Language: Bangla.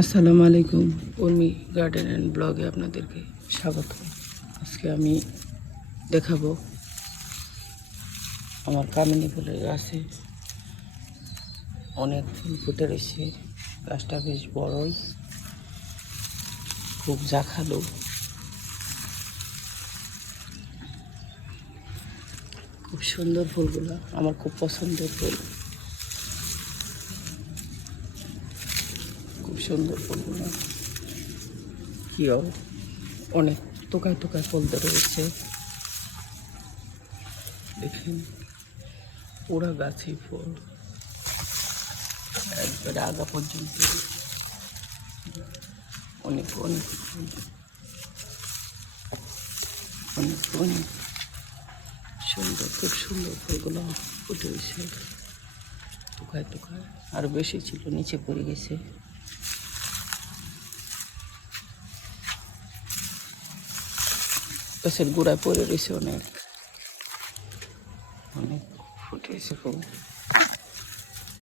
আসসালামু আলাইকুম, উর্মি গার্ডেন অ্যান্ড ব্লগে আপনাদেরকে স্বাগত। আজকে আমি দেখাবো আমার কামিনী ফুলের গাছে অনেক ফুল ফুটে রয়েছে। গাছটা বেশ বড়ই, খুব জাঁকালো। খুব সুন্দর ফুলগুলো, আমার খুব পছন্দের ফুল। খুব সুন্দর ফুলগুলো, কিও অনেক টোকায় টোকায় ফুল ধরে রয়েছে। দেখেন, পুরা গাছে ফুল, একবারে আগা পর্যন্ত অনেক অনেক ফুল, অনেক অনেক সুন্দর, খুব সুন্দর ফুলগুলো ফুটে রয়েছে টোকায় টোকায়। আরো বেশি ছিল, নিচে পড়ে গেছে। গাছের গোড়ায় পড়ে রয়েছে অনেক অনেক ফুটেছে ফুল।